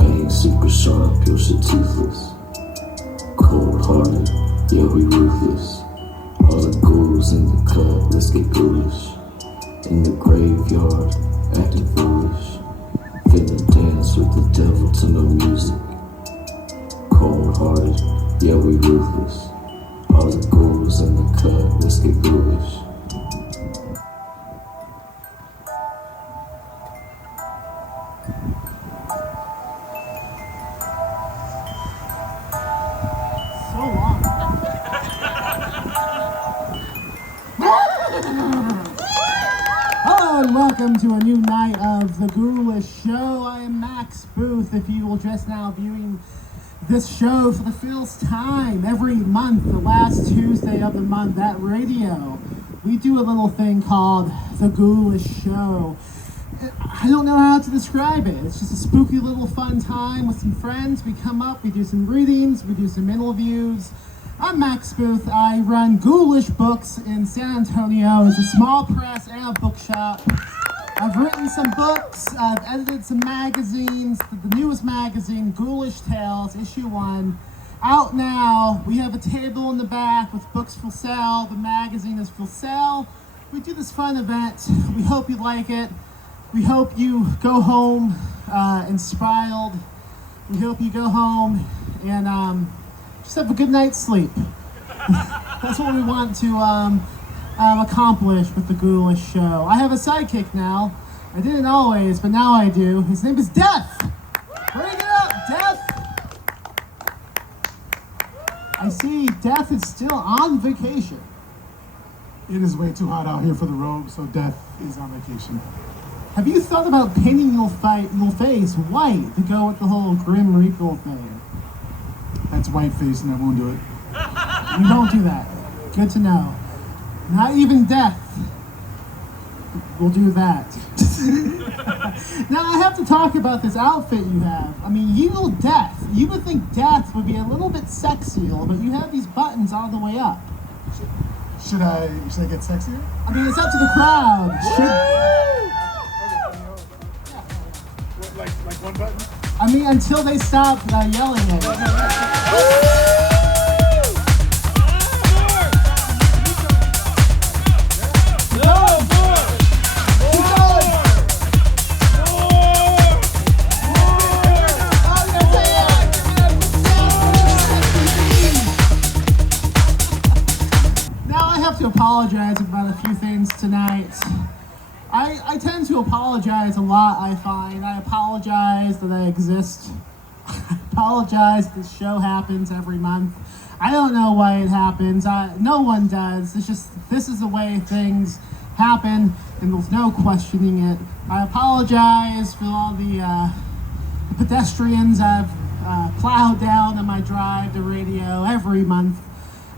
Fangs super sharp, your shit toothless. Cold-hearted, yeah, we ruthless. All the ghouls in the cut, let's get ghoulish. In the graveyard, acting foolish. Finna dance with the devil to no music. Cold-hearted, yeah, we ruthless. All the ghouls in the cut, let's get ghoulish. Hello and welcome to a new night of the Ghoulish Show. I am Max Booth. If you will just now viewing this show for the first time every month, the last Tuesday of the month at radio, we do a little thing called the Ghoulish Show. I don't know how to describe it. It's just a spooky little fun time with some friends. We come up, we do some readings, we do some interviews. I'm Max Booth. I run Ghoulish Books in San Antonio. It's a small press and a bookshop. I've written some books. I've edited some magazines. The newest magazine, Ghoulish Tales, issue 1, out now. We have a table in the back with books for sale. The magazine is for sale. We do this fun event. We hope you like it. We hope you go home inspired. We hope you go home and just have a good night's sleep. That's what we want to accomplish with the Ghoulish Show. I have a sidekick now. I didn't always, but now I do. His name is Death. Bring it up, Death. I see Death is still on vacation. It is way too hot out here for the robe, so Death is on vacation. Have you thought about painting your face white to go with the whole Grim Reaper thing? That's white face and I won't do it. You don't do that. Good to know. Not even Death will do that. Now I have to talk about this outfit you have. I mean, you know Death. You would think Death would be a little bit sexier, but you have these buttons all the way up. Should I get sexier? I mean, it's up to the crowd. Like one button? I mean, until they stop yelling at you. Now I have to apologize about a few things tonight. I tend to apologize a lot, I find. I apologize that I exist. I apologize this show happens every month. I don't know why it happens. No one does. It's just, this is the way things happen, and there's no questioning it. I apologize for all the pedestrians I've plowed down on my drive to radio every month.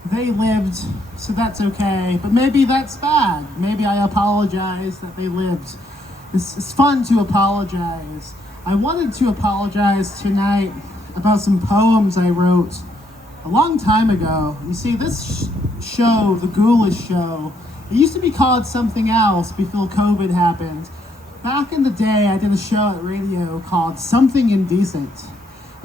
They lived, so that's okay. But maybe that's bad. Maybe I apologize that they lived. It's fun to apologize. I wanted to apologize tonight about some poems I wrote a long time ago. You see, this show, the Ghoulish Show, it used to be called something else before COVID happened. Back in the day, I did a show at radio called Something Indecent.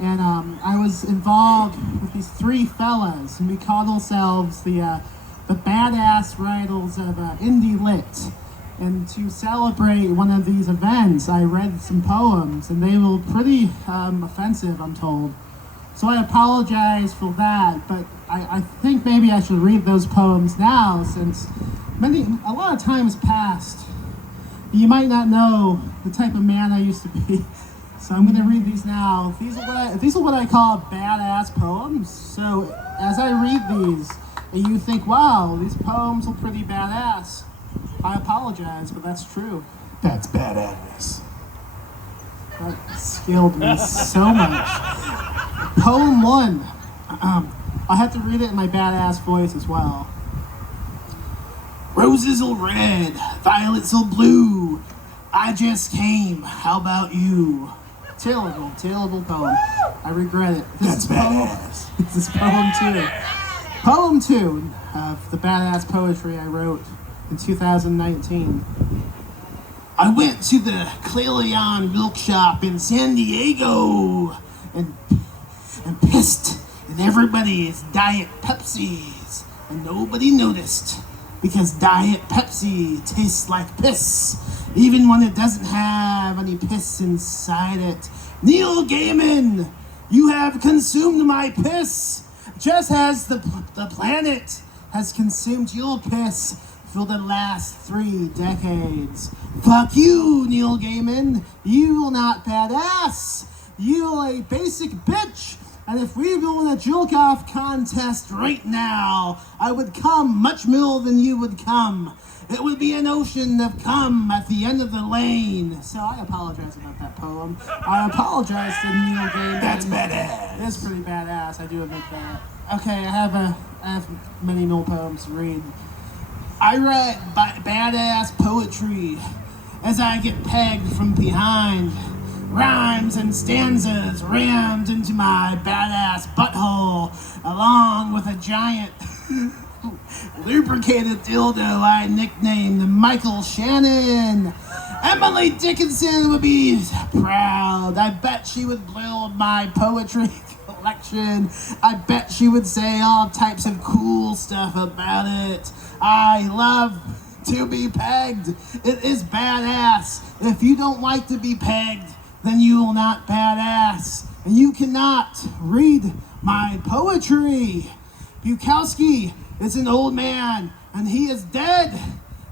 And I was involved with these 3 fellas, and we called ourselves the badass writers of indie lit. And to celebrate one of these events, I read some poems, and they were pretty offensive, I'm told. So I apologize for that, but I think maybe I should read those poems now, since a lot of time has passed. You might not know the type of man I used to be. So I'm going to read these now. These are what I call badass poems. So as I read these, and you think, wow, these poems are pretty badass, I apologize, but that's true. That's badass. That skilled me so much. Poem 1. I have to read it in my badass voice as well. Roses are red, violets are blue. I just came, how about you? Terrible poem. I regret it. That's badass. This is poem 2. Poem 2 of the badass poetry I wrote in 2019. I went to the Clayleon milk shop in San Diego and pissed in everybody's Diet Pepsis, and nobody noticed because Diet Pepsi tastes like piss, even when it doesn't have any piss inside it. Neil Gaiman, you have consumed my piss, just as the planet has consumed your piss for the last 3 decades. Fuck you, Neil Gaiman. You not badass. You a basic bitch. And if we were in a jerk-off contest right now, I would come much more than you would come. It would be an ocean of cum at the end of the lane. So I apologize about that poem. I apologize to Neil Gaiman. That's badass. It's pretty badass. I do admit that. Okay, I have many more poems to read. I write badass poetry as I get pegged from behind. Rhymes and stanzas rammed into my badass butthole, along with a giant lubricated dildo I nicknamed Michael Shannon. Emily Dickinson would be proud. I bet she would build my poetry collection. I bet she would say all types of cool stuff about it. I love to be pegged. It is badass. If you don't like to be pegged, then you will not badass. And you cannot read my poetry. Bukowski is an old man, and he is dead.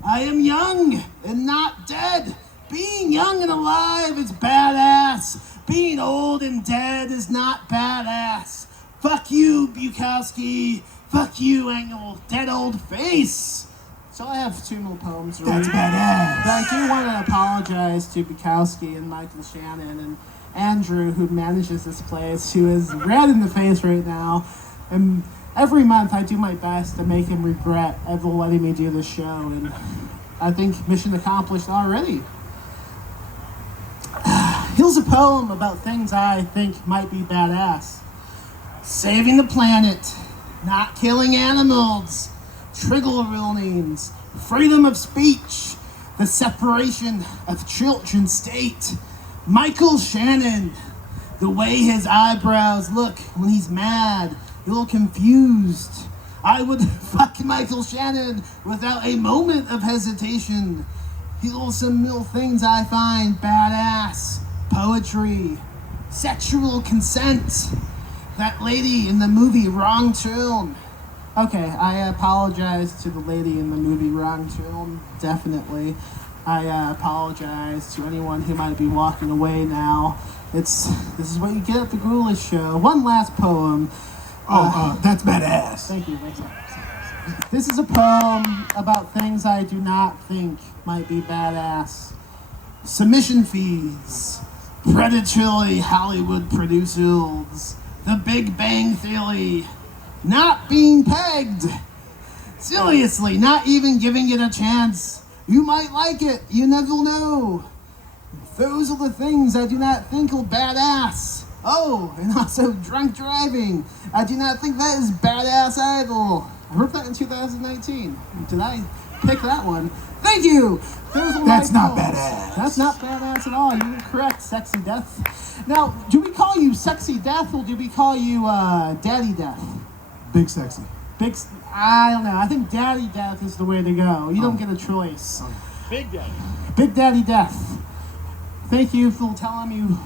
I am young and not dead. Being young and alive is badass. Being old and dead is not badass. Fuck you, Bukowski. Fuck you, Engel. Dead old face. So I have 2 more poems to read. That's badass. But I do want to apologize to Bukowski and Michael Shannon and Andrew, who manages this place, who is red in the face right now. And every month I do my best to make him regret ever letting me do this show. And I think mission accomplished already. Here's a poem about things I think might be badass. Saving the planet, not killing animals, trigger warnings, freedom of speech, the separation of church and state. Michael Shannon, the way his eyebrows look when he's mad, you're confused. I would fuck Michael Shannon without a moment of hesitation. Here's some little things I find badass. Poetry, sexual consent, that lady in the movie Wrong Turn. Okay, I apologize to the lady in the movie Wrong Turn, definitely. I apologize to anyone who might be walking away now. This is what you get at the GHOULISH Show. One last poem. That's badass. Thank you. This is a poem about things I do not think might be badass. Submission fees, predatory Hollywood producers, The Big Bang Theory, not being pegged. Seriously, not even giving it a chance. You might like it, you never know. Those are the things I do not think are badass. Oh, and also drunk driving. I do not think that is badass either. I heard that in 2019. Did I pick that one? Thank you! That's not badass. That's not badass at all. You're correct, Sexy Death. Now, do we call you Sexy Death or do we call you Daddy Death? Big sexy. I don't know. I think Daddy Death is the way to go. You don't get a choice. Big Daddy. Big Daddy Death. Thank you for telling me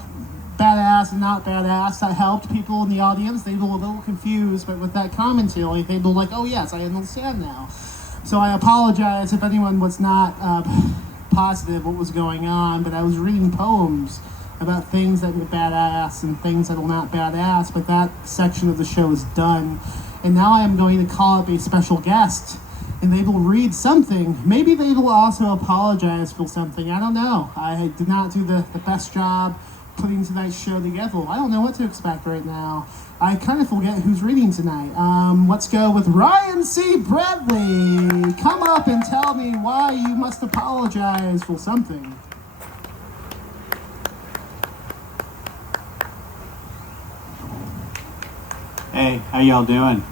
badass and not badass. That helped people in the audience. They were a little confused, but with that commentary, they were like, oh yes, I understand now. So I apologize if anyone was not positive what was going on, but I was reading poems about things that were badass and things that were not badass, but that section of the show is done. And now I am going to call up a special guest, and they will read something. Maybe they will also apologize for something. I don't know. I did not do the best job putting tonight's show together. I don't know what to expect right now. I kind of forget who's reading tonight. Let's go with Ryan C. Bradley. Come up and tell me why you must apologize for something. Hey, how y'all doing?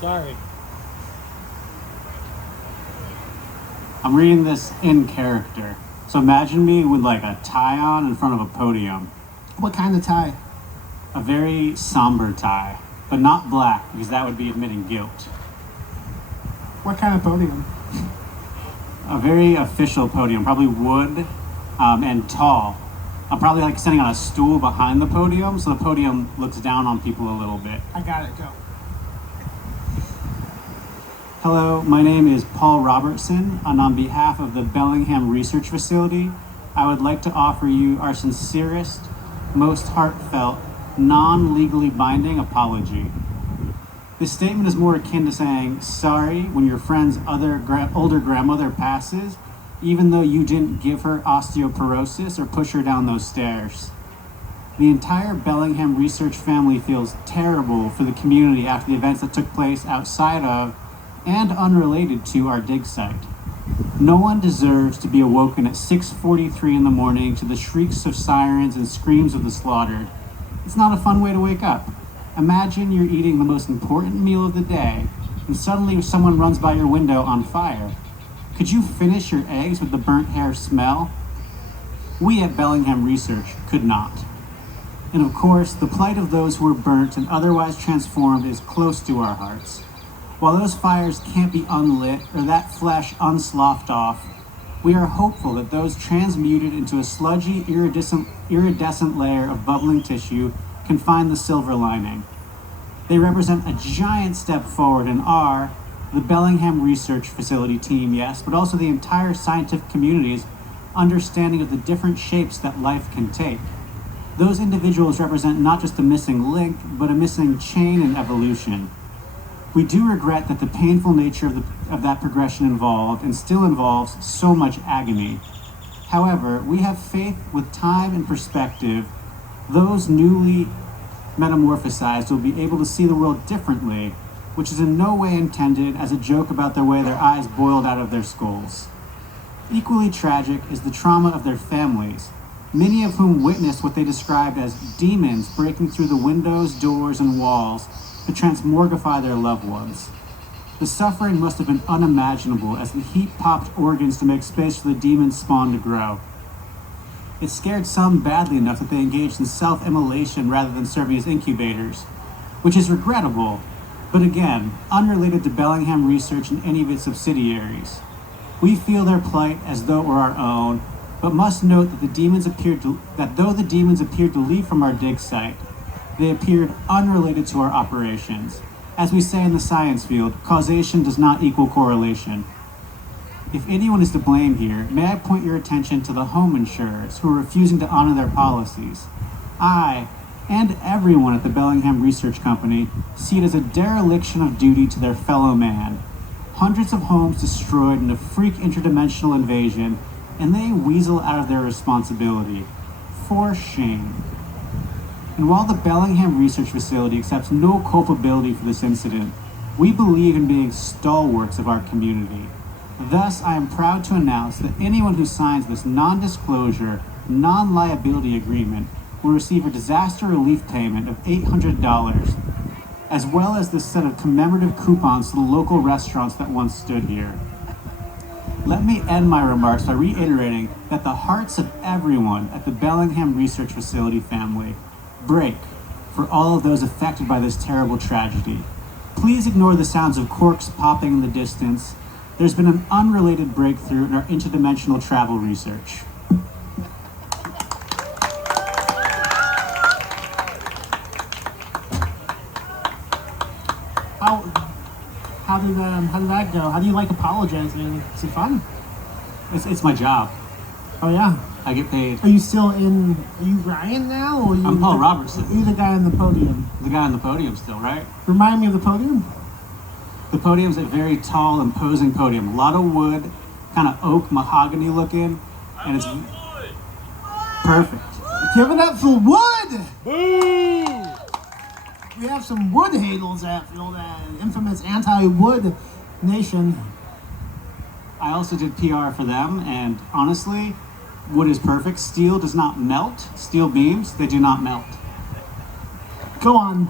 Sorry. I'm reading this in character. So imagine me with like a tie on in front of a podium. What kind of tie? A very somber tie, but not black because that would be admitting guilt. What kind of podium? A very official podium, probably wood and tall. I'm probably like sitting on a stool behind the podium, so the podium looks down on people a little bit. I got it, go. Hello, my name is Paul Robertson, and on behalf of the Bellingham Research Facility, I would like to offer you our sincerest, most heartfelt, non-legally binding apology. This statement is more akin to saying sorry when your friend's older grandmother passes, even though you didn't give her osteoporosis or push her down those stairs. The entire Bellingham Research family feels terrible for the community after the events that took place outside of and unrelated to our dig site. No one deserves to be awoken at 6:43 in the morning to the shrieks of sirens and screams of the slaughtered. It's not a fun way to wake up. Imagine you're eating the most important meal of the day, and suddenly someone runs by your window on fire. Could you finish your eggs with the burnt hair smell? We at Bellingham Research could not. And of course, the plight of those who were burnt and otherwise transformed is close to our hearts. While those fires can't be unlit or that flesh unsloughed off, we are hopeful that those transmuted into a sludgy, iridescent layer of bubbling tissue can find the silver lining. They represent a giant step forward in our, the Bellingham Research Facility team, yes, but also the entire scientific community's understanding of the different shapes that life can take. Those individuals represent not just a missing link, but a missing chain in evolution. We do regret that the painful nature of that progression involved and still involves so much agony. However, we have faith with time and perspective, those newly metamorphosized will be able to see the world differently, which is in no way intended as a joke about the way their eyes boiled out of their skulls. Equally tragic is the trauma of their families, many of whom witnessed what they described as demons breaking through the windows, doors, and walls to transmogrify their loved ones. The suffering must have been unimaginable as the heat popped organs to make space for the demon's spawn to grow. It scared some badly enough that they engaged in self-immolation rather than serving as incubators, which is regrettable, but again, unrelated to Bellingham Research and any of its subsidiaries. We feel their plight as though it were our own, but must note that though the demons appeared to leave from our dig site, they appeared unrelated to our operations. As we say in the science field, causation does not equal correlation. If anyone is to blame here, may I point your attention to the home insurers who are refusing to honor their policies. I, and everyone at the Bellingham Research Company, see it as a dereliction of duty to their fellow man. Hundreds of homes destroyed in a freak interdimensional invasion, and they weasel out of their responsibility. For shame. And while the Bellingham Research Facility accepts no culpability for this incident, we believe in being stalwarts of our community. Thus, I am proud to announce that anyone who signs this non-disclosure, non-liability agreement will receive a disaster relief payment of $800, as well as this set of commemorative coupons to the local restaurants that once stood here. Let me end my remarks by reiterating that the hearts of everyone at the Bellingham Research Facility family break for all of those affected by this terrible tragedy. Please ignore the sounds of corks popping in the distance. There's been an unrelated breakthrough in our interdimensional travel research. How did that go? How do you like apologizing? Is it fun? It's my job. Oh yeah. I get paid. Are you Ryan now? Or I'm Paul Robertson. You're the guy on the podium. The guy on the podium still, right? Remind me of the podium? The podium's a very tall, imposing podium. A lot of wood, kind of oak, mahogany looking, and it's perfect. Give it up for wood! Boom! We have some wood haters at the infamous anti-wood nation. I also did PR for them, and honestly, wood is perfect. Steel does not melt. Steel beams, they do not melt. Go on.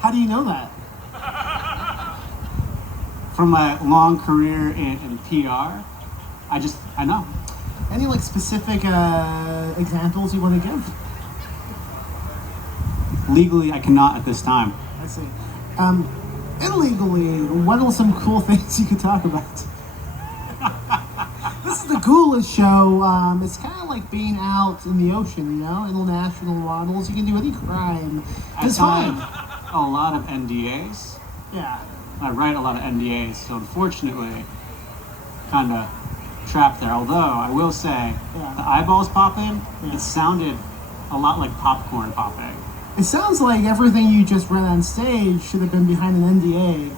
How do you know that? from my long career in PR, I know. Any like specific examples you want to give? Legally, I cannot at this time. I see. Illegally, what are some cool things you could talk about? This is the Ghoulish Show. It's kind of like being out in the ocean, you know, international models. You can do any crime. It's fine. A lot of NDAs. Yeah. I write a lot of NDAs, so unfortunately, kind of trapped there. Although I will say, the eyeballs popping, it sounded a lot like popcorn popping. It sounds like everything you just read on stage should have been behind an NDA.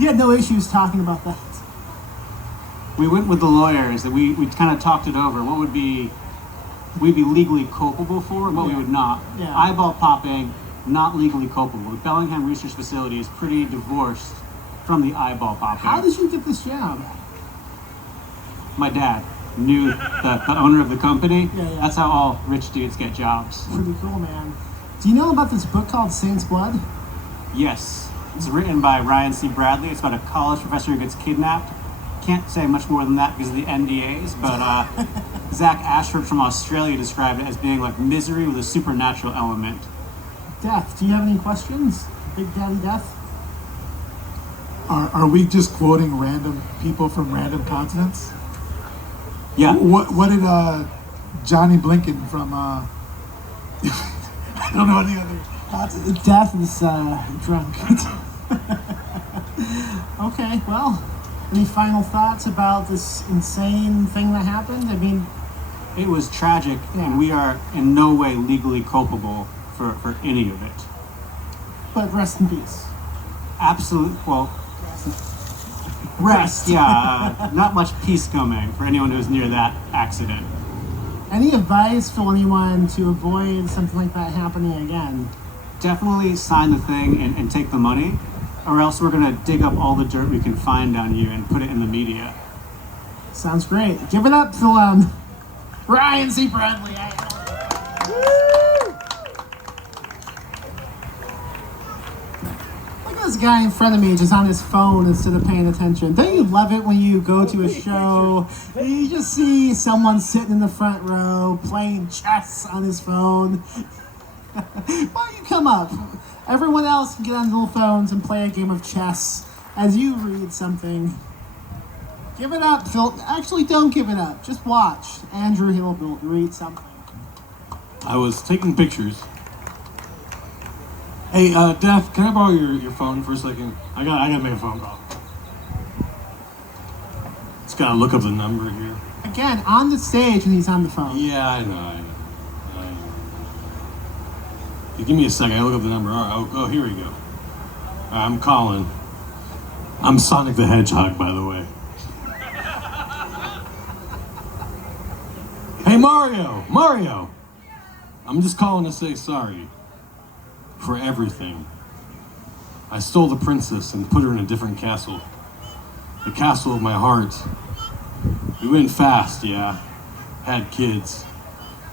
You had no issues talking about that. We went with the lawyers and we kind of talked it over. What would we'd be legally culpable for and what we would not. Yeah. Eyeball popping, not legally culpable. The Bellingham Research Facility is pretty divorced from the eyeball popping. How did you get this job? My dad knew the owner of the company. Yeah. That's how all rich dudes get jobs. Pretty cool, man. Do you know about this book called Saint's Blood? Yes. It's written by Ryan C. Bradley. It's about a college professor who gets kidnapped. Can't say much more than that because of the NDAs, but Zach Ashford from Australia described it as being like misery with a supernatural element. Death. Do you have any questions? Big Daddy Death? Are we just quoting random people from random continents? Yeah. What did Johnny Blinken from I don't know any other continent. Death is drunk. Okay, well, any final thoughts about this insane thing that happened? I mean, It was tragic, and we are in no way legally culpable for any of it. but rest in peace. Absolute, well, rest, yeah. Not much peace coming for anyone who's near that accident. Any advice for anyone to avoid something like that happening again? Definitely sign the thing and take the money, or else we're gonna dig up all the dirt we can find on you and put it in the media. Sounds great. Give it up to Ryan C. Bradley. Look at this guy in front of me just on his phone instead of paying attention. Don't you love it when you go to a show and you just see someone sitting in the front row playing chess on his phone? Why don't you come up? Everyone else can get on little phones and play a game of chess as you read something. Give it up, Phil. Actually, don't give it up. Just watch Andrew Hilbert read something. I was taking pictures. Hey, Daph, can I borrow your phone for a second? I gotta make a phone call. Just gotta look up the number here. Again, on the stage and he's on the phone. Yeah, I know. You give me a second, I look up the number. All right, oh, here we go. All right, I'm calling. I'm Sonic the Hedgehog, by the way. Hey, Mario! I'm just calling to say sorry for everything. I stole the princess and put her in a different castle. The castle of my heart. We went fast, yeah. Had kids.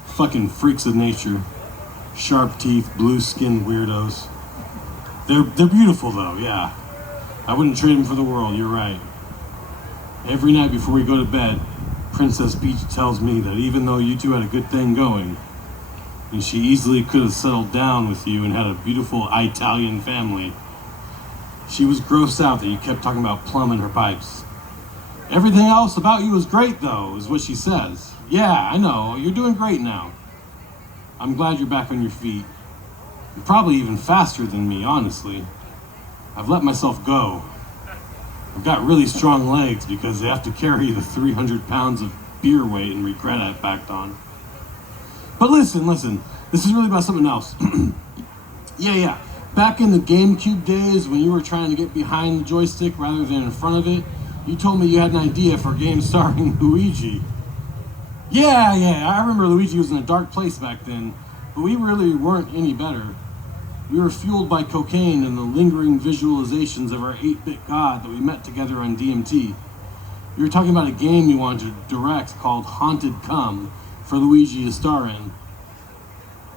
Fucking freaks of nature. Sharp teeth, blue-skinned weirdos. They're beautiful, though, yeah. I wouldn't trade them for the world, you're right. Every night before we go to bed, Princess Peach tells me that even though you two had a good thing going, and she easily could have settled down with you and had a beautiful Italian family, she was grossed out that you kept talking about plumbing her pipes. Everything else about you was great, though, is what she says. Yeah, I know, you're doing great now. I'm glad you're back on your feet. You're probably even faster than me, honestly. I've let myself go. I've got really strong legs because they have to carry the 300 pounds of beer weight and regret I've backed on. But listen, this is really about something else. Yeah. Back in the GameCube days when you were trying to get behind the joystick rather than in front of it, you told me you had an idea for a game starring Luigi. Yeah, I remember Luigi was in a dark place back then, but we really weren't any better. We were fueled by cocaine and the lingering visualizations of our 8-bit god that we met together on DMT. You were talking about a game you wanted to direct called Haunted Come for Luigi to star in.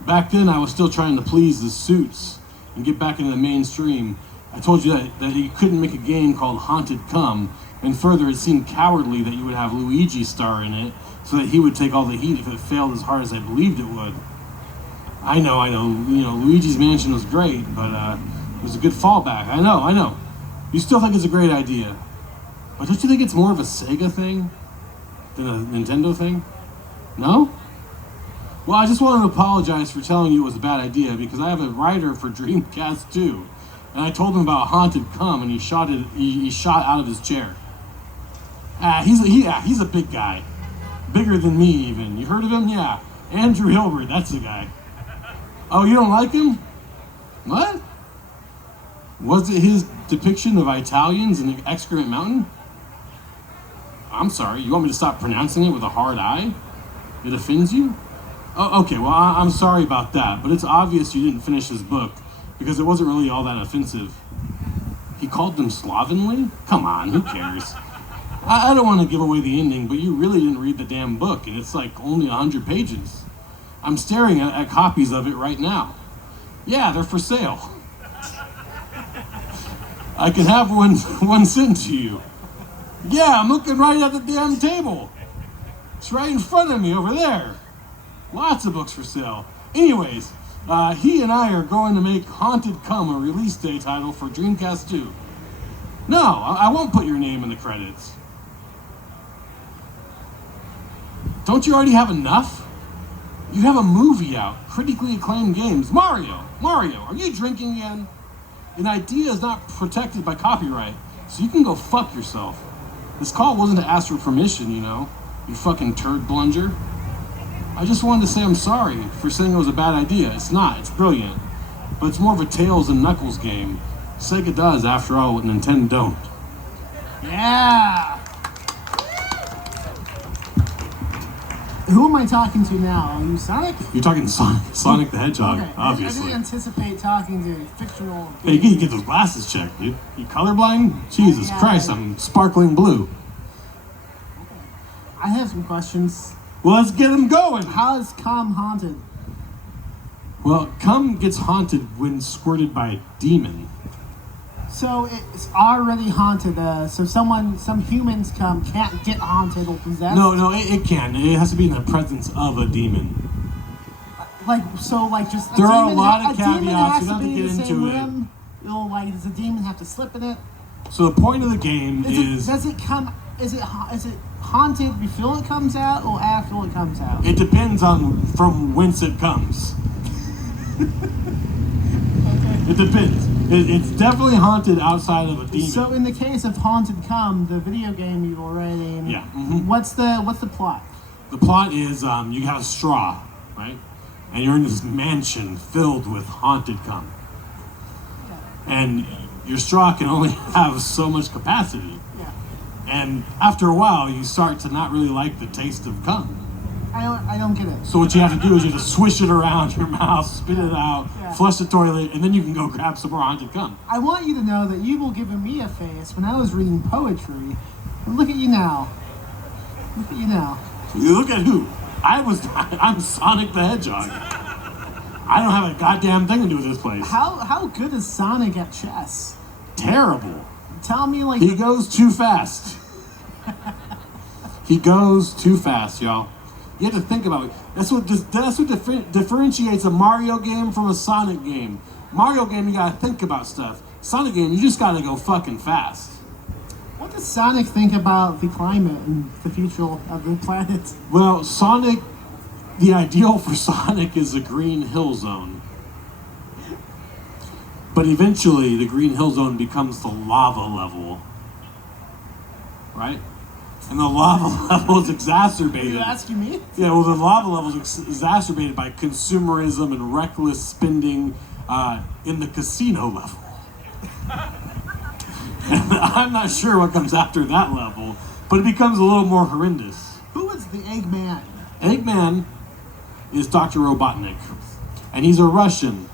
Back then I was still trying to please the suits and get back into the mainstream, I told you that you couldn't make a game called Haunted Come, and further, it seemed cowardly that you would have Luigi star in it so that he would take all the heat if it failed as hard as I believed it would. I know, Luigi's Mansion was great, but it was a good fallback. I know. You still think it's a great idea. But don't you think it's more of a Sega thing than a Nintendo thing? No? Well, I just wanted to apologize for telling you it was a bad idea because I have a writer for Dreamcast 2, and I told him about Haunted Come, and he shot out of his chair. He's a big guy. Bigger than me, even. You heard of him? Yeah. Andrew Hilbert, that's the guy. Oh, you don't like him? What? Was it his depiction of Italians in the Excrement Mountain? I'm sorry, you want me to stop pronouncing it with a hard I? It offends you? Oh, okay, well, I'm sorry about that, but it's obvious you didn't finish his book because it wasn't really all that offensive. He called them slovenly? Come on, who cares? I don't want to give away the ending, but you really didn't read the damn book, and it's like only 100 pages. I'm staring at copies of it right now. Yeah, they're for sale. I can have one sent to you. Yeah, I'm looking right at the damn table. It's right in front of me over there. Lots of books for sale. Anyways, he and I are going to make Haunted Come a release day title for Dreamcast 2. No, I won't put your name in the credits. Don't you already have enough? You have a movie out, critically acclaimed games. Mario, are you drinking again? An idea is not protected by copyright, so you can go fuck yourself. This call wasn't to ask for permission, you fucking turd blunger. I just wanted to say I'm sorry for saying it was a bad idea. It's not, it's brilliant. But it's more of a Tails and Knuckles game. Sega does, after all, what Nintendo don't. Yeah! Who am I talking to now? Are you Sonic? You're talking Sonic the Hedgehog, Okay. obviously. I didn't anticipate talking to fictional... Hey, you get those glasses checked, dude. You colorblind? Jesus Yeah. Christ, I'm sparkling blue. I have some questions. Well, let's get them going. How is Come haunted? Well, Cum gets haunted when squirted by a demon. So it's already haunted. So some humans can't get haunted or possessed. No, it can. It has to be in the presence of a demon. Just There are a lot of a demon caveats. has We don't have to be in get the same into it. room. Does the demon have to slip in it? So the point of the game Is it haunted before it comes out or after it comes out? it depends on from whence it comes. It depends. It's definitely haunted outside of a demon. So in the case of Haunted Come, the video game you've already... Yeah. Mm-hmm. What's the plot? The plot is you have a straw, right? And you're in this mansion filled with haunted cum. And your straw can only have so much capacity. Yeah. And after a while, you start to not really like the taste of cum. I don't get it. So what you have to do is you have to swish it around your mouth, spit it out, Yeah. flush the toilet, and then you can go grab some more haunted cum. I want you to know that you were giving me a face when I was reading poetry. And look at you now. Look at you now. You look at who? I'm Sonic the Hedgehog. I don't have a goddamn thing to do with this place. How good is Sonic at chess? Terrible. Tell me, like... He goes too fast. He goes too fast, y'all. You have to think about it. That's what differentiates a Mario game from a Sonic game. Mario game, you gotta think about stuff. Sonic game, you just gotta go fucking fast. What does Sonic think about the climate and the future of the planet? Well, Sonic, the ideal for Sonic is a green hill zone. But eventually, the green hill zone becomes the lava level. Right? And the lava level is Are exacerbated. you asking me? Yeah, well, the lava level is exacerbated by consumerism and reckless spending in the casino level. And I'm not sure what comes after that level, but it becomes a little more horrendous. Who is the Eggman? Eggman is Dr. Robotnik, and he's a Russian.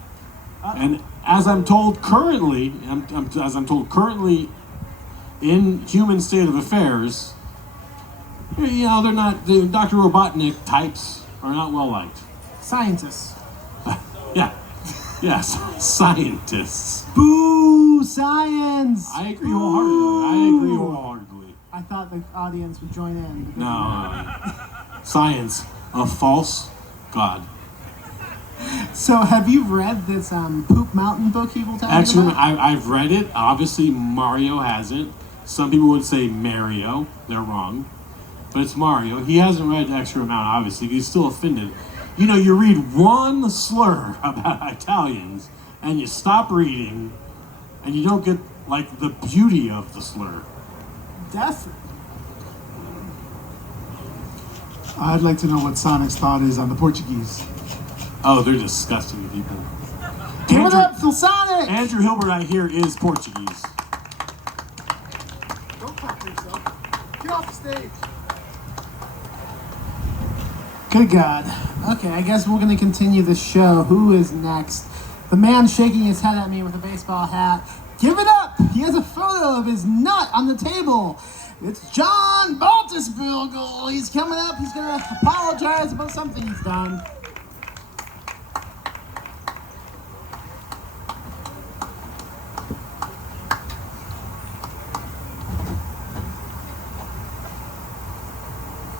And as I'm told currently, in human state of affairs, they're not. The Dr. Robotnik types are not well liked. Scientists. Yeah, yes, scientists. Boo! science! I agree wholeheartedly. I thought the audience would join in. But No. Science. A false god. So, have you read this Poop Mountain book he will tell you Actually, about? I've read it. Obviously, Mario hasn't. Some people would say Mario. They're wrong. But it's Mario. He hasn't read Extra Amount, obviously. He's still offended. You know, you read one slur about Italians, and you stop reading, and you don't get, like, the beauty of the slur. Definitely. I'd like to know what Sonic's thought is on the Portuguese. Oh, they're disgusting people. Give it up for Sonic! Andrew Hilbert, I hear, is Portuguese. Don't talk to yourself. Get off the stage. Good God. Okay, I guess we're going to continue the show. Who is next? The man shaking his head at me with a baseball hat. Give it up! He has a photo of his nut on the table. It's John Baltisberger. He's coming up. He's going to apologize about something he's done.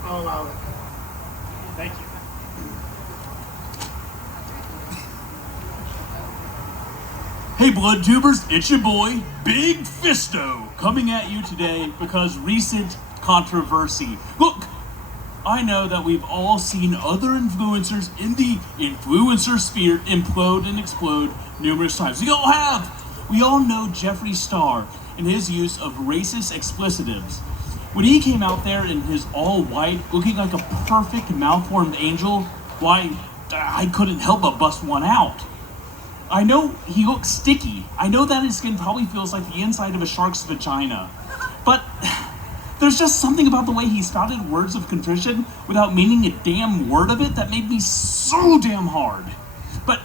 I'll allow it. Thank you. Hey blood tubers, it's your boy, Big Fisto, coming at you today because recent controversy. Look, I know that we've all seen other influencers in the influencer sphere implode and explode numerous times. We all have. We all know Jeffree Star and his use of racist explicitives. When he came out there in his all white, looking like a perfect malformed angel, why, I couldn't help but bust one out. I know he looks sticky. I know that his skin probably feels like the inside of a shark's vagina. But there's just something about the way he spouted words of contrition without meaning a damn word of it that made me so damn hard. But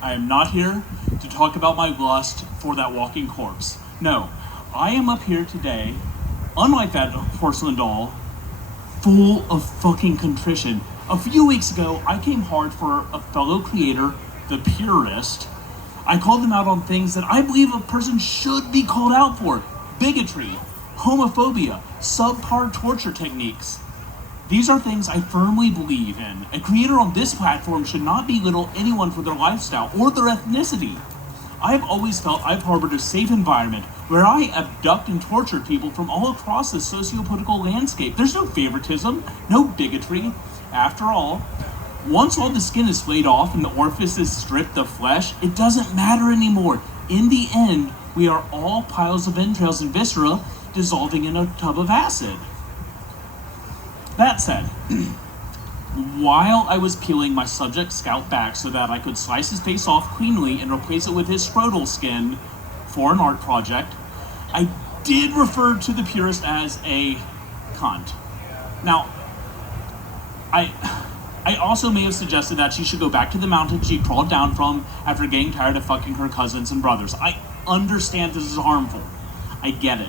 I am not here to talk about my lust for that walking corpse. No, I am up here today, unlike that porcelain doll, full of fucking contrition. A few weeks ago, I came hard for a fellow creator, the purist. I called them out on things that I believe a person should be called out for. Bigotry, homophobia, subpar torture techniques. These are things I firmly believe in. A creator on this platform should not belittle anyone for their lifestyle or their ethnicity. I've always felt I've harbored a safe environment where I abduct and torture people from all across the socio-political landscape. There's no favoritism, no bigotry. After all, once all the skin is flayed off and the orifices stripped of flesh, it doesn't matter anymore. In the end, we are all piles of entrails and viscera dissolving in a tub of acid. That said, while I was peeling my subject's scalp back so that I could slice his face off cleanly and replace it with his scrotal skin for an art project, I did refer to the purist as a cunt. Now, I also may have suggested that she should go back to the mountain she crawled down from after getting tired of fucking her cousins and brothers. I understand this is harmful. I get it.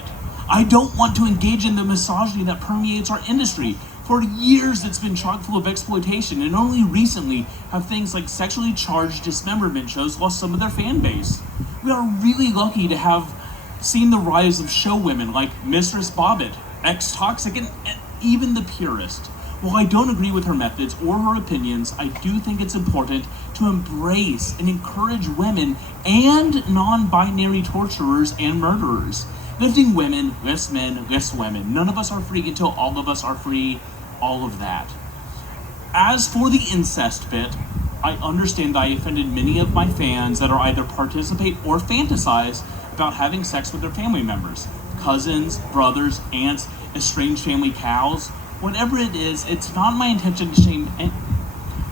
I don't want to engage in the misogyny that permeates our industry. For years, it's been chock full of exploitation, and only recently have things like sexually charged dismemberment shows lost some of their fan base. We are really lucky to have seen the rise of show women like Mistress Bobbitt, ex-Toxic, and even the purist. While I don't agree with her methods or her opinions, I do think it's important to embrace and encourage women and non-binary torturers and murderers. Lifting women lifts men, lifts women. None of us are free until all of us are free. All of that. As for the incest bit, I understand that I offended many of my fans that are either participate or fantasize about having sex with their family members. Cousins, brothers, aunts, estranged family cows. Whatever it is, it's not my intention to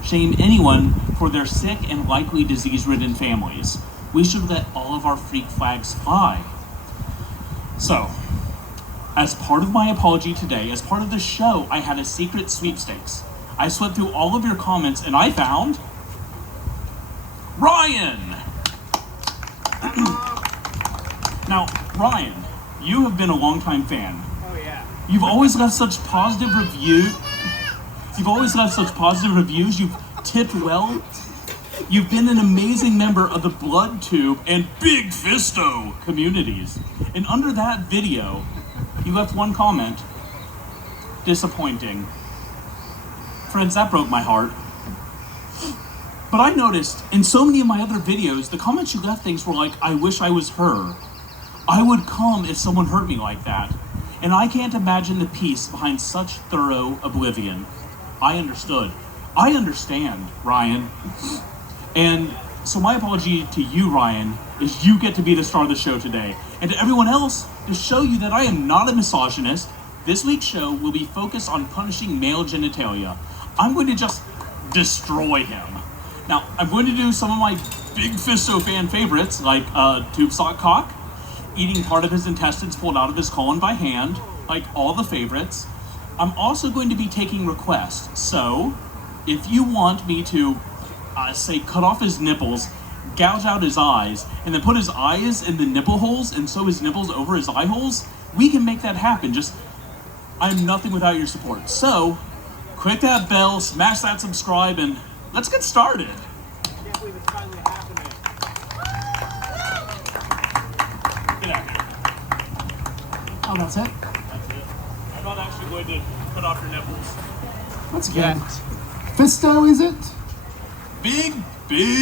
shame anyone for their sick and likely disease-ridden families. We should let all of our freak flags fly. So, as part of my apology today, as part of the show, I had a secret sweepstakes. I swept through all of your comments and I found Ryan! Now, Ryan, you have been a longtime fan. Oh yeah. You've always left such positive reviews. You've tipped well. You've been an amazing member of the Blood Tube and Big Fisto communities. And under that video, you left one comment. Disappointing. Friends, that broke my heart. But I noticed in so many of my other videos, the comments you left things were like, I wish I was her. I would come if someone hurt me like that. And I can't imagine the peace behind such thorough oblivion. I understood. I understand, Ryan. And so my apology to you, Ryan, is you get to be the star of the show today. And to everyone else, to show you that I am not a misogynist, this week's show will be focused on punishing male genitalia. I'm going to just destroy him. Now, I'm going to do some of my Big Fisto fan favorites, like tube sock cock, eating part of his intestines pulled out of his colon by hand, like all the favorites. I'm also going to be taking requests. So, if you want me to, say, cut off his nipples, gouge out his eyes, and then put his eyes in the nipple holes and sew his nipples over his eye holes, we can make that happen. Just, I'm nothing without your support. So, click that bell, smash that subscribe, and let's get started. I can't believe it's finally happening. Get out here. Oh, that's it? That's it. I'm not actually going to cut off your nipples. That's good. Fisto, is it? Big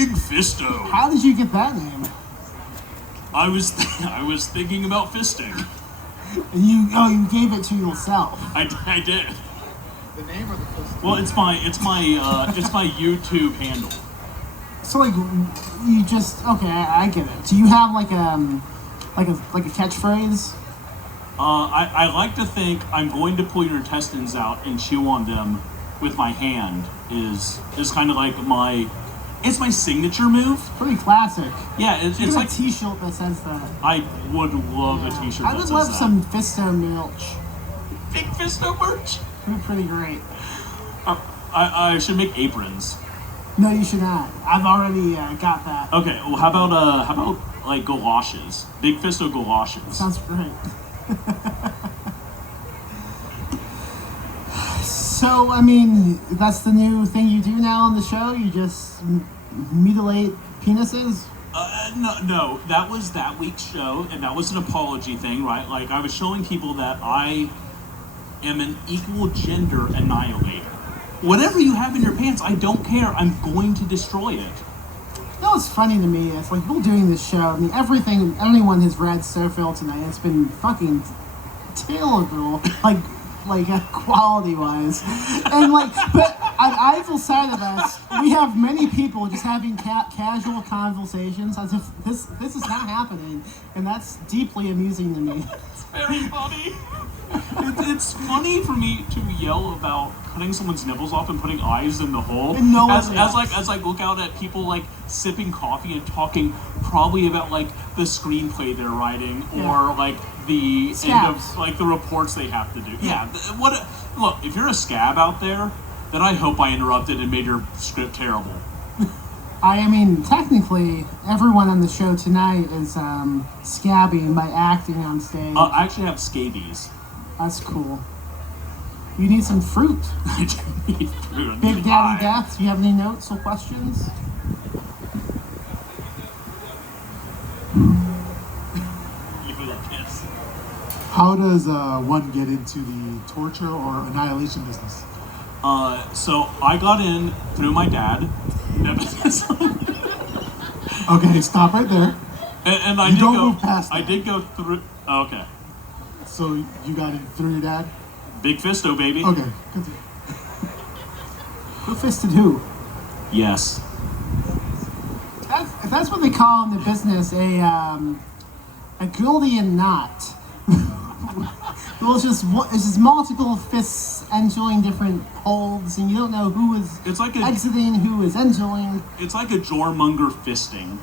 Fisto. How did you get that name? I was thinking about fisting. You gave it to yourself. I did. The name or the first? Well, it's my YouTube handle. So like, you just okay? I get it. Do you have like a catchphrase? I like to think I'm going to pull your intestines out and chew on them with my hand. Is kind of like my signature move. Pretty classic. Yeah, it's It's like a T-shirt that says that. I would love a T-shirt I that would says love that. some Fisto merch. Big Fisto merch. It'd be pretty great. I should make aprons. No, you should not. I've already got that. Okay, well, how about like galoshes? Big Fisto galoshes. Sounds great. So, I mean, that's the new thing you do now on the show? You just mutilate penises? No, that was that week's show, and that was an apology thing, right? Like, I was showing people that I am an equal gender annihilator. Whatever you have in your pants, I don't care. I'm going to destroy it. You know what's funny to me is, like, we're doing this show, I mean, everything anyone has read so far tonight, it's been fucking terrible, like quality-wise. And, like, but on either side of us, we have many people just having casual conversations as if this is not happening, and that's deeply amusing to me. It's very funny. It's funny for me to yell about cutting someone's nipples off and putting eyes in the hole. And no one as I look out at people like sipping coffee and talking probably about like the screenplay they're writing or like the end of like the reports they have to do. Look, if you're a scab out there, then I hope I interrupted and made your script terrible. I mean, technically, everyone on the show tonight is scabbing by acting on stage. I actually have scabies. That's cool. You need some fruit. I do need fruit. Big Daddy Death, do you have any notes or questions? Give it a kiss. How does one get into the torture or annihilation business? So I got in through my dad. Okay, stop right there. And I You did don't go. move past I that. did go through. Oh, okay, So you got in through your dad? Big Fisto, baby. Okay, continue. Who fisted who? Yes. That's what they call in the business a Gordian knot. Well, it's just multiple fists entering different holds, and you don't know who is It's like exiting, who is entering. It's like a Jormonger fisting,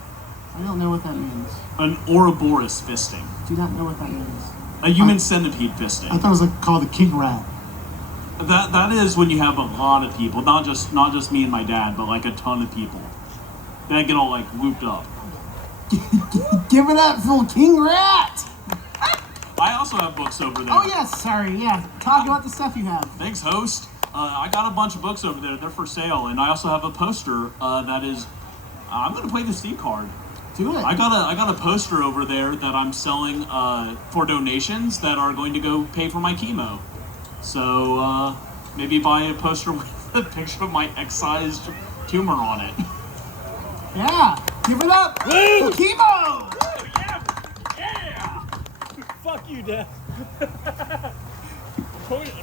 I don't know what that means. an Ouroboros fisting, Do not know what that means. a human centipede I fisting. thought it was like called a king rat. That is when you have a lot of people, not just me and my dad, but like a ton of people. They get all like whooped up. Give it up for King Rat! I also have books over there. Oh yes, sorry, yeah. Talk about the stuff you have. Thanks, host. I got a bunch of books over there. They're for sale, and I also have a poster that is I'm gonna play the Steve card. Do it. I got a poster over there that I'm selling for donations that are going to go pay for my chemo. So maybe buy a poster with a picture of my excised tumor on it. Yeah, give it up. Woo! Chemo. Yeah! Fuck you, Dad. I'm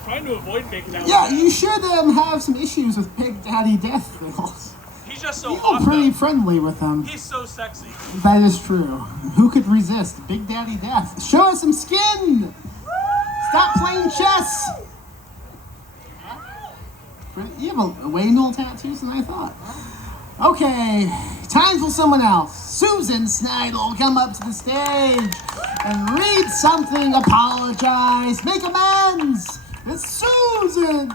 trying to avoid making out. Yeah, you should have some issues with Big Daddy Death Bills. He's just so You're hot. pretty Though. friendly with him. He's so sexy. That is true. Who could resist Big Daddy Death? Show us some skin. Stop playing chess. You have a way more tattoos than I thought. Okay, time for someone else. Susan Snyder will come up to the stage and read something, apologize, make amends. It's Susan.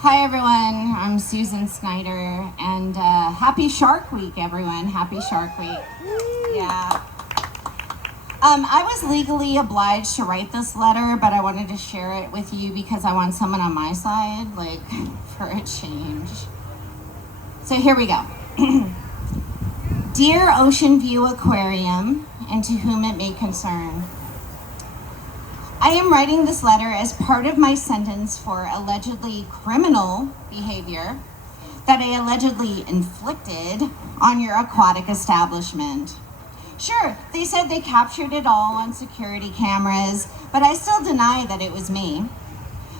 Hi everyone, I'm Susan Snyder, and happy Shark Week, everyone. Happy Shark Week. Yeah. I was legally obliged to write this letter, but I wanted to share it with you because I want someone on my side, like, for a change. So here we go. Dear Ocean View Aquarium, and to whom it may concern, I am writing this letter as part of my sentence for allegedly criminal behavior that I allegedly inflicted on your aquatic establishment. Sure, they said they captured it all on security cameras, but I still deny that it was me.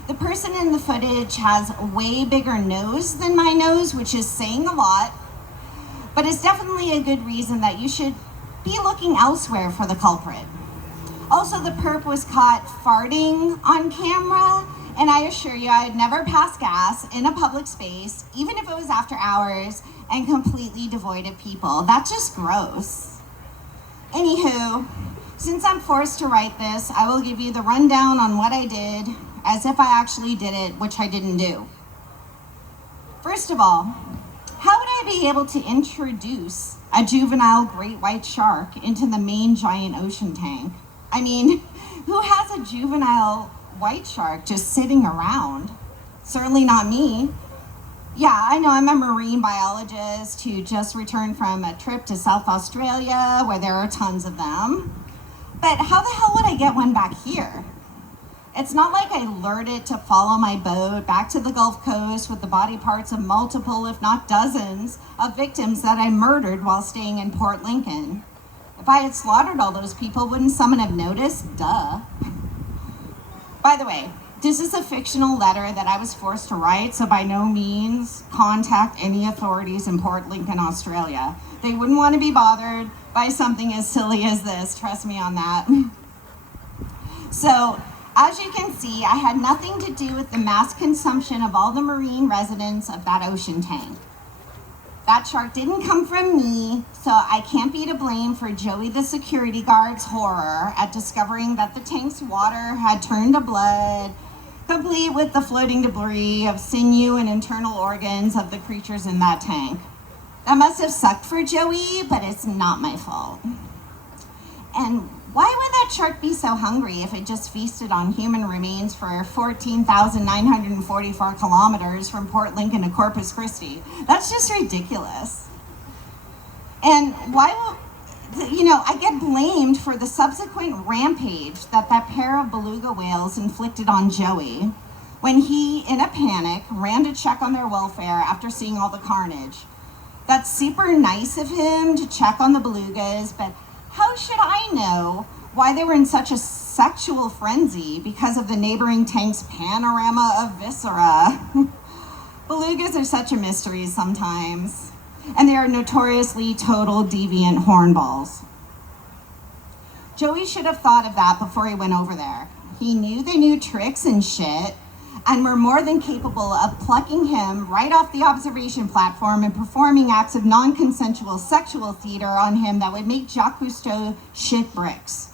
The person in the footage has a way bigger nose than my nose, which is saying a lot, but it's definitely a good reason that you should be looking elsewhere for the culprit. Also, the perp was caught farting on camera, and I assure you I'd never pass gas in a public space, even if it was after hours and completely devoid of people. That's just gross. Anywho, since I'm forced to write this, I will give you the rundown on what I did, as if I actually did it, which I didn't do. First of all, how would I be able to introduce a juvenile great white shark into the main giant ocean tank? I mean, who has a juvenile white shark just sitting around? Certainly not me. Yeah, I know I'm a marine biologist who just returned from a trip to South Australia where there are tons of them. But how the hell would I get one back here? It's not like I lured it to follow my boat back to the Gulf Coast with the body parts of multiple, if not dozens, of victims that I murdered while staying in Port Lincoln. If I had slaughtered all those people, wouldn't someone have noticed? Duh. By the way, this is a fictional letter that I was forced to write, so by no means contact any authorities in Port Lincoln, Australia. They wouldn't want to be bothered by something as silly as this, trust me on that. So, as you can see, I had nothing to do with the mass consumption of all the marine residents of that ocean tank. That shark didn't come from me, so I can't be to blame for Joey the security guard's horror at discovering that the tank's water had turned to blood, complete with the floating debris of sinew and internal organs of the creatures in that tank. That must have sucked for Joey, but it's not my fault. And why would that shark be so hungry if it just feasted on human remains for 14,944 kilometers from Port Lincoln to Corpus Christi? That's just ridiculous. And why will, I get blamed for the subsequent rampage that pair of beluga whales inflicted on Joey when he, in a panic, ran to check on their welfare after seeing all the carnage. That's super nice of him to check on the belugas, but how should I know why they were in such a sexual frenzy because of the neighboring tank's panorama of viscera? Belugas are such a mystery sometimes, and they are notoriously total deviant hornballs. Joey should have thought of that before he went over there. He knew they knew tricks and shit, and were more than capable of plucking him right off the observation platform and performing acts of non-consensual sexual theater on him that would make Jacques Cousteau shit bricks.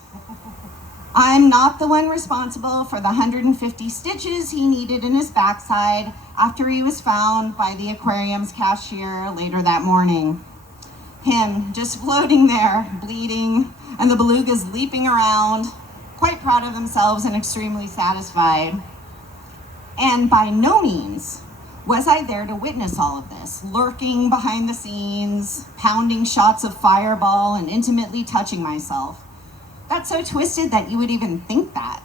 I'm not the one responsible for the 150 stitches he needed in his backside after he was found by the aquarium's cashier later that morning. Him just floating there, bleeding, and the belugas leaping around, quite proud of themselves and extremely satisfied. And by no means Was I there to witness all of this, lurking behind the scenes, pounding shots of Fireball and intimately touching myself? That's so twisted that you would even think that.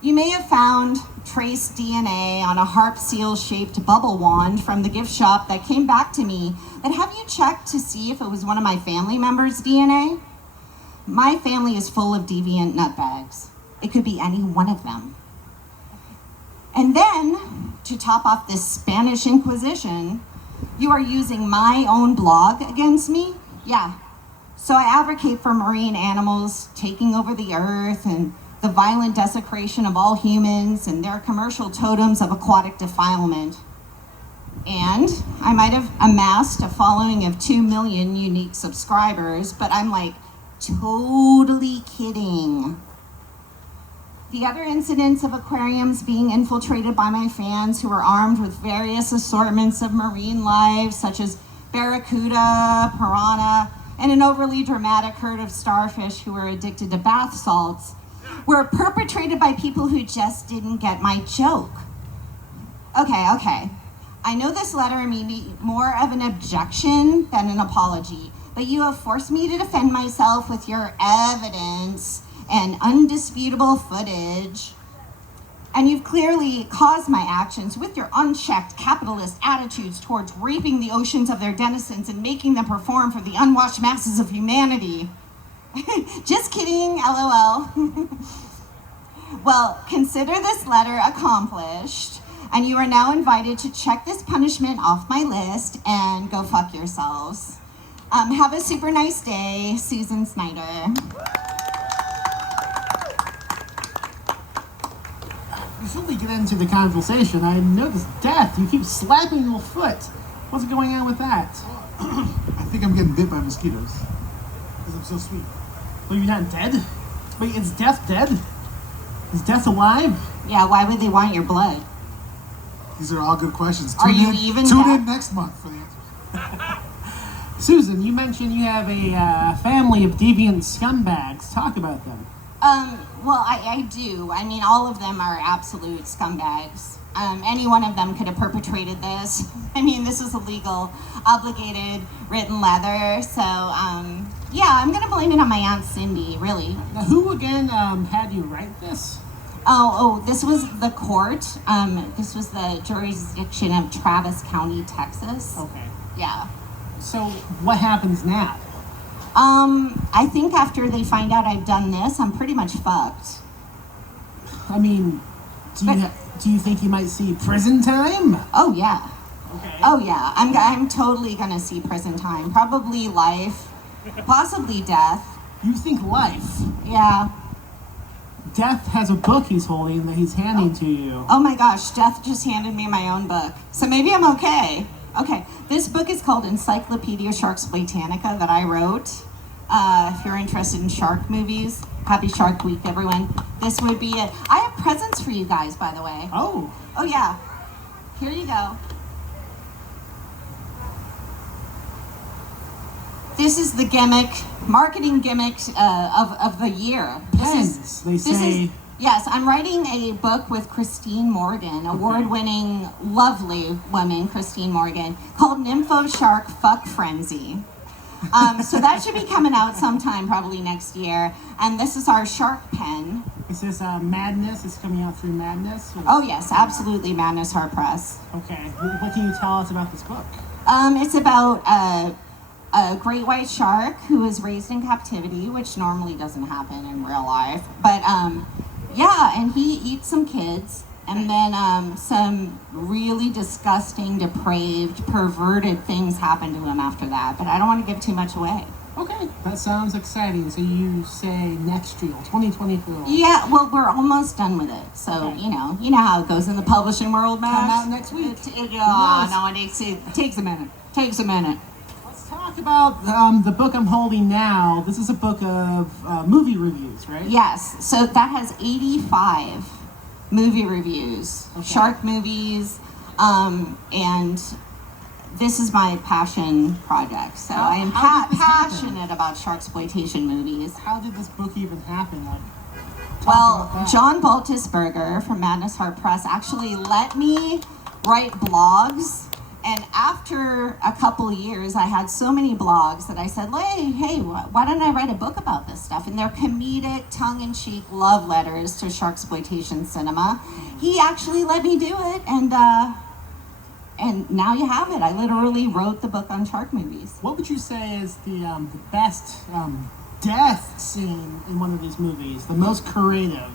You may have found trace DNA on a harp seal-shaped bubble wand from the gift shop that came back to me, but have you checked to see if it was one of my family members' DNA? My family is full of deviant nutbags. It could be any one of them. And then, to top off this Spanish Inquisition, you are using my own blog against me? Yeah. So I advocate for marine animals taking over the earth and the violent desecration of all humans and their commercial totems of aquatic defilement. And I might have amassed a following of 2 million unique subscribers, but I'm like totally kidding. The other incidents of aquariums being infiltrated by my fans who are armed with various assortments of marine life, such as barracuda, piranha, and an overly dramatic herd of starfish who were addicted to bath salts, were perpetrated by people who just didn't get my joke. Okay. I know this letter may be more of an objection than an apology, but you have forced me to defend myself with your evidence and undisputable footage. And you've clearly caused my actions with your unchecked capitalist attitudes towards raping the oceans of their denizens and making them perform for the unwashed masses of humanity. Just kidding, LOL. Well, consider this letter accomplished, and you are now invited to check this punishment off my list and go fuck yourselves. Have a super nice day, Susan Snyder. Before we get into the conversation, I noticed Death. You keep slapping your foot. What's going on with that? I think I'm getting bit by mosquitoes because I'm so sweet. Well, you're not dead? Wait, is Death dead? Is Death alive? Yeah, why would they want your blood? These are all good questions. Are you even Tune dead? in next month for the answers. Susan, you mentioned you have a family of deviant scumbags. Talk about them. Well, I do. I mean, all of them are absolute scumbags. Any one of them could have perpetrated this. I mean, this is a legal, obligated, written letter. So, yeah, I'm going to blame it on my Aunt Cindy, really. Now, who again had you write this? Oh, this was the court. This was the jurisdiction of Travis County, Texas. Okay. Yeah. So, what happens now? I think after they find out I've done this, I'm pretty much fucked. I mean, do you think you might see prison time? Oh, yeah. Okay. Oh, yeah. I'm totally gonna see prison time. Probably life. Possibly death. You think life? Yeah. Death has a book he's holding that he's handing to you. Oh my gosh, Death just handed me my own book. So maybe I'm okay. Okay, this book is called Encyclopedia Sharksploitanica that I wrote. If you're interested in shark movies, happy Shark Week, everyone. This would be it. I have presents for you guys, by the way. Oh. Oh yeah. Here you go. This is the gimmick, marketing gimmick of the year. Pens, they say. Yes, I'm writing a book with Christine Morgan, award-winning, lovely woman, Christine Morgan, called Nympho Shark Fuck Frenzy. So that should be coming out sometime, probably next year. And this is our shark pen. Is this Madness? It's coming out through Madness? Or? Oh yes, absolutely, Madness Heart Press. Okay. What can you tell us about this book? It's about a great white shark who is raised in captivity, which normally doesn't happen in real life. But yeah, and he eats some kids, and then some really disgusting, depraved, perverted things happen to him after that. But I don't want to give too much away. Okay, that sounds exciting. So you say next year, 2024. Yeah, well, we're almost done with it. So, Okay. you know how it goes in the publishing world, man. Come out next week. It takes a minute. Takes a minute. Let's talk about the book I'm holding now. This is a book of movie reviews, right? Yes, so that has 85 movie reviews, Okay. shark movies, and this is my passion project. So I am how did this happen? passionate about sharksploitation movies. How did this book even happen? Like, talk Well, about that. John Baltisberger from Madness Heart Press actually let me write blogs. And after a couple years, I had so many blogs that I said, hey, why don't I write a book about this stuff? And they're comedic, tongue-in-cheek love letters to sharksploitation cinema. He actually let me do it, and now you have it. I literally wrote the book on shark movies. What would you say is the best death scene in one of these movies? The most creative?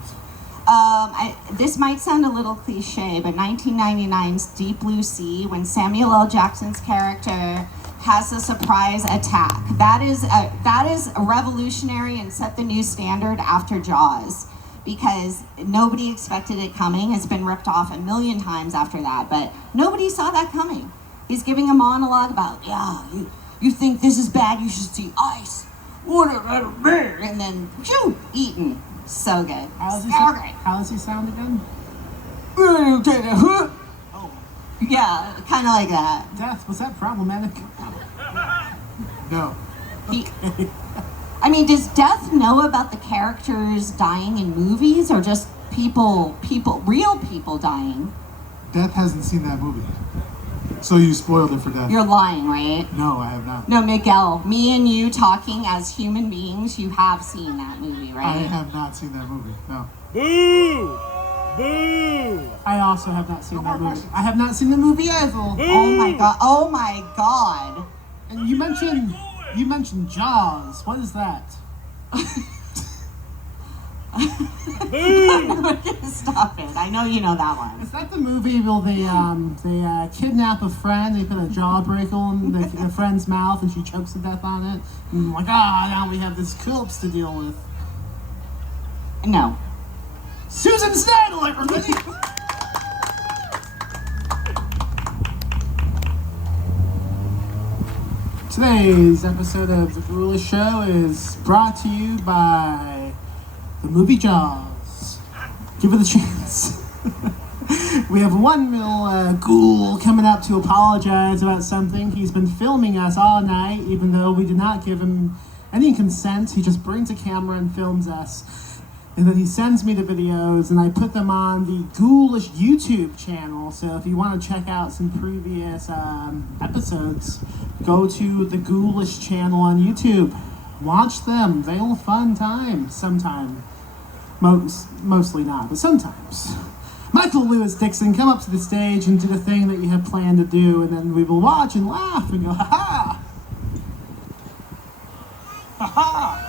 This might sound a little cliche, but 1999's Deep Blue Sea, when Samuel L. Jackson's character has a surprise attack. That is revolutionary and set the new standard after Jaws, because nobody expected it coming. It's been ripped off a million times after that, but nobody saw that coming. He's giving a monologue about, you think this is bad, you should see ice. And then, eaten. So good. How does he sound again? Oh. Yeah, kind of like that. Death, was that problematic? No. I mean, does Death know about the characters dying in movies, or just real people dying? Death hasn't seen that movie. So you spoiled it for Death. You're lying, right? No, I have not. No, Miguel, me and you talking as human beings, you have seen that movie, right? I have not seen that movie, no. Boo! Boo! I also have not seen that movie. I have not seen the movie either. Oh my god. And you mentioned Jaws. What is that? Stop it. I know you know that one. Is that the movie where they kidnap a friend, they put a jawbreaker in the friend's mouth and she chokes to death on it? And like, now we have this corpse to deal with. No. Susan Snyder, everybody! Today's episode of The GHOULISH Show is brought to you by the movie Jaws. Give it a chance. We have one little ghoul coming up to apologize about something. He's been filming us all night, even though we did not give him any consent. He just brings a camera and films us. And then he sends me the videos, and I put them on the Ghoulish YouTube channel. So if you want to check out some previous episodes, go to the Ghoulish channel on YouTube. Watch them. They're a fun time sometime. Mostly not, but sometimes. Michael Lewis Dixon, come up to the stage and do the thing that you have planned to do, and then we will watch and laugh and go, ha-ha! Ha-ha!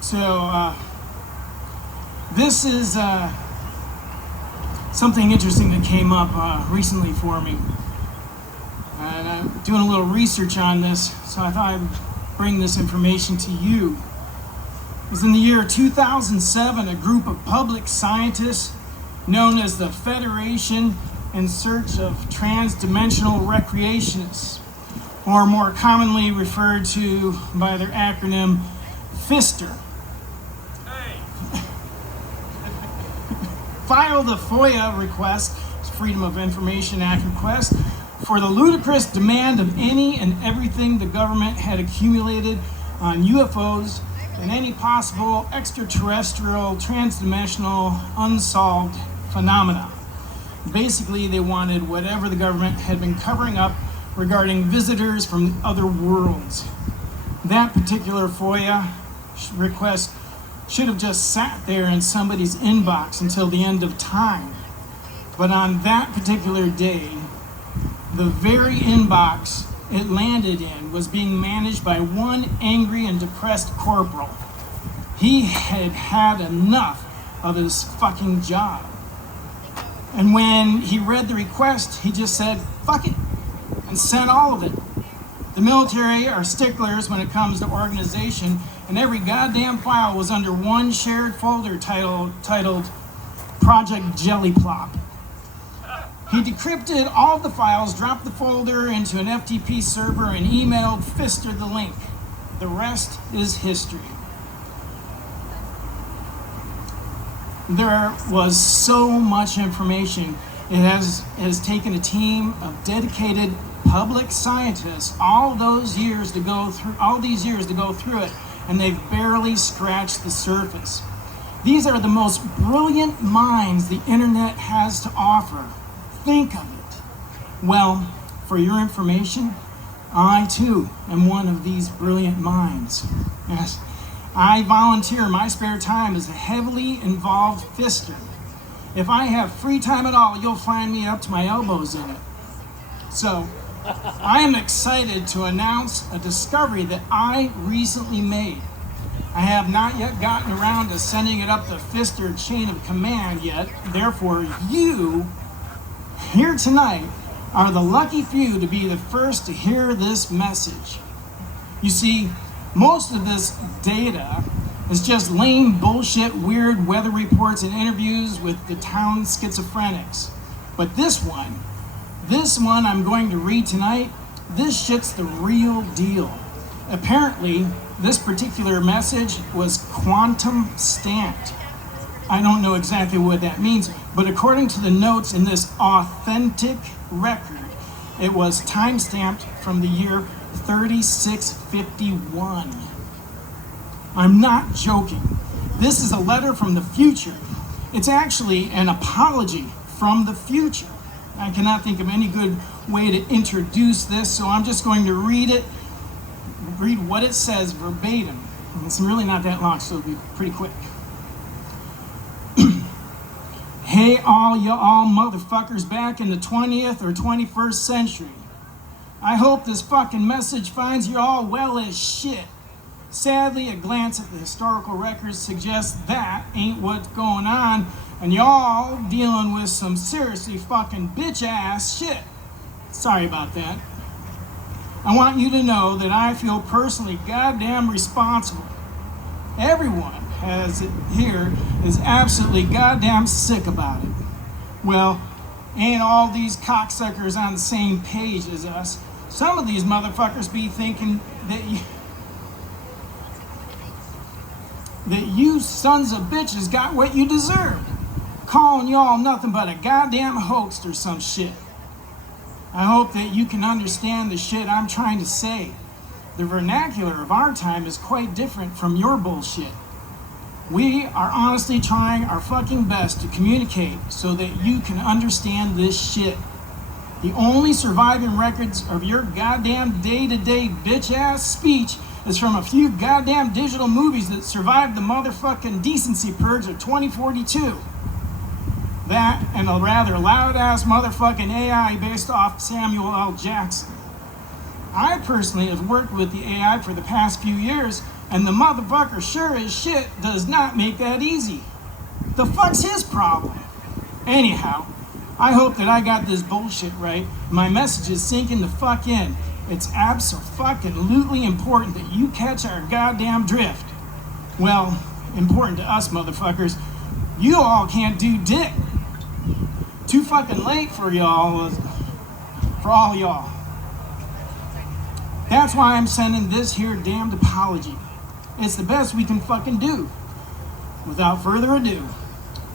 So, this is something interesting that came up recently for me. And I'm doing a little research on this, so I thought I'd bring this information to you. It was in the year 2007, a group of public scientists known as the Federation in Search of Transdimensional Recreationists, or more commonly referred to by their acronym, FISTER, filed a FOIA request, Freedom of Information Act request, for the ludicrous demand of any and everything the government had accumulated on UFOs and any possible extraterrestrial, transdimensional, unsolved phenomena. Basically, they wanted whatever the government had been covering up regarding visitors from other worlds. That particular FOIA request should have just sat there in somebody's inbox until the end of time. But on that particular day, the very inbox it landed in was being managed by one angry and depressed corporal. He had had enough of his fucking job. And when he read the request, he just said, fuck it, and sent all of it. The military are sticklers when it comes to organization, and every goddamn file was under one shared folder titled Project Jelly Plop. He decrypted all the files, dropped the folder into an FTP server, and emailed Fister the link. The rest is history. There was so much information. It has taken a team of dedicated public scientists all these years to go through it, and they've barely scratched the surface. These are the most brilliant minds the internet has to offer. Think of it. Well, for your information, I too am one of these brilliant minds. Yes, I volunteer my spare time as a heavily involved fister. If I have free time at all, you'll find me up to my elbows in it. So, I am excited to announce a discovery that I recently made. I have not yet gotten around to sending it up the Fister chain of command yet. Therefore, you, here tonight, are the lucky few to be the first to hear this message. You see, most of this data is just lame bullshit, weird weather reports and interviews with the town schizophrenics. But this one I'm going to read tonight, this shit's the real deal. Apparently, this particular message was quantum stamped. I don't know exactly what that means, but according to the notes in this authentic record, it was time-stamped from the year 3651. I'm not joking. This is a letter from the future. It's actually an apology from the future. I cannot think of any good way to introduce this, so I'm just going to read what it says verbatim. And it's really not that long, so it'll be pretty quick. Hey all y'all motherfuckers back in the 20th or 21st century. I hope this fucking message finds you all well as shit. Sadly, a glance at the historical records suggests that ain't what's going on, and y'all dealing with some seriously fucking bitch ass shit. Sorry about that. I want you to know that I feel personally goddamn responsible. Everyone here is absolutely goddamn sick about it. Well, ain't all these cocksuckers on the same page as us? Some of these motherfuckers be thinking that you sons of bitches got what you deserved. Calling y'all nothing but a goddamn hoax or some shit. I hope that you can understand the shit I'm trying to say. The vernacular of our time is quite different from your bullshit. We are honestly trying our fucking best to communicate so that you can understand this shit. The only surviving records of your goddamn day-to-day bitch-ass speech is from a few goddamn digital movies that survived the motherfucking decency purge of 2042. That and a rather loud-ass motherfucking AI based off Samuel L. Jackson. I personally have worked with the AI for the past few years, and the motherfucker sure as shit does not make that easy. The fuck's his problem? Anyhow, I hope that I got this bullshit right. My message is sinking the fuck in. It's abso-fucking-lutely important that you catch our goddamn drift. Well, important to us motherfuckers. You all can't do dick. Too fucking late for y'all, for all y'all. That's why I'm sending this here damned apology. It's the best we can fucking do. Without further ado,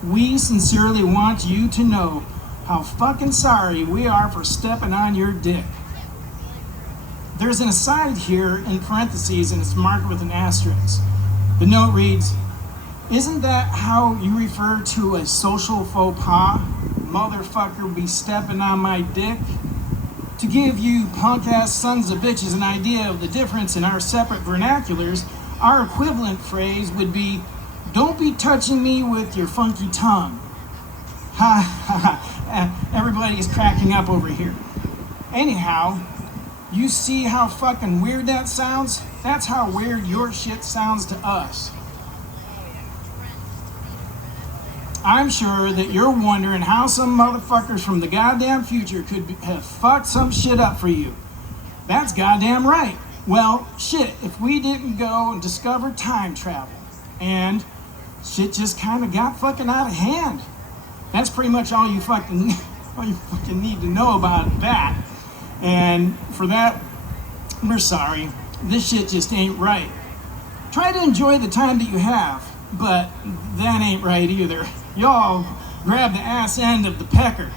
we sincerely want you to know how fucking sorry we are for stepping on your dick. There's an aside here in parentheses and it's marked with an asterisk. The note reads, "Isn't that how you refer to a social faux pas? Motherfucker be stepping on my dick?" To give you punk-ass sons of bitches an idea of the difference in our separate vernaculars, our equivalent phrase would be, "Don't be touching me with your funky tongue." Ha ha ha. Everybody is cracking up over here. Anyhow, you see how fucking weird that sounds? That's how weird your shit sounds to us. I'm sure that you're wondering how some motherfuckers from the goddamn future could have fucked some shit up for you. That's goddamn right. Well, shit, if we didn't go and discover time travel, and shit just kind of got fucking out of hand. That's pretty much all you fucking need to know about that. And for that, we're sorry. This shit just ain't right. Try to enjoy the time that you have, but that ain't right either. Y'all grab the ass end of the pecker.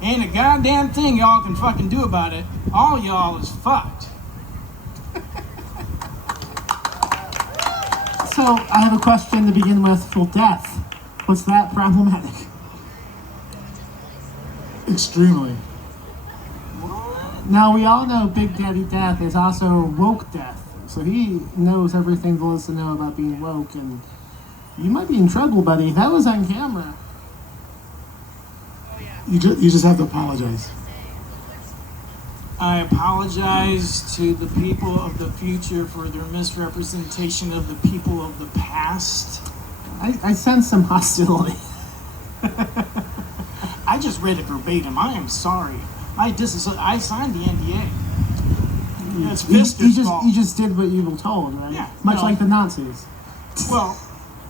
Ain't a goddamn thing y'all can fucking do about it. All y'all is fucked. So I have a question to begin with for Death. What's that problematic? Extremely. Now we all know Big Daddy Death is also woke Death, so he knows everything there is to know about being woke, and you might be in trouble, buddy. That was on camera. You just have to apologize. I apologize to the people of the future for their misrepresentation of the people of the past. I sense some hostility. I just read it verbatim. I am sorry. I signed the NDA. It's Fister's fault. You just did what you were told, right? Yeah. Much like the Nazis. Well,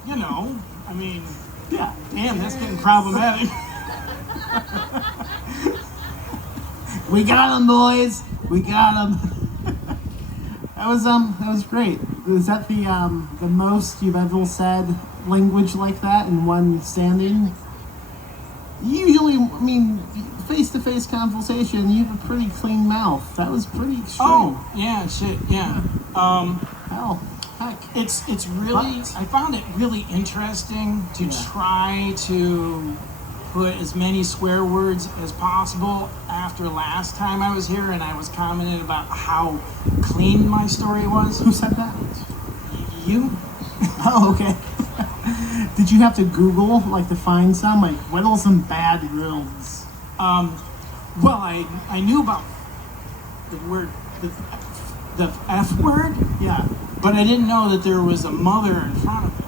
I mean, yeah. Damn, that's getting problematic. We got him, boys. We got him. That was great. Is that the most you've ever said language like that in one standing? Usually, I mean, face-to-face conversation, you have a pretty clean mouth. That was pretty extreme. Oh, yeah, shit, yeah. Hell, heck. It's really, I found it really interesting to try to put as many swear words as possible after last time I was here, and I was commenting about how clean my story was. Who said that? You? Oh, okay. Did you have to Google, like, to find some? Like, what are some bad rules? Well, I knew about the word, the F word, Yeah. but I didn't know that there was a mother in front of it.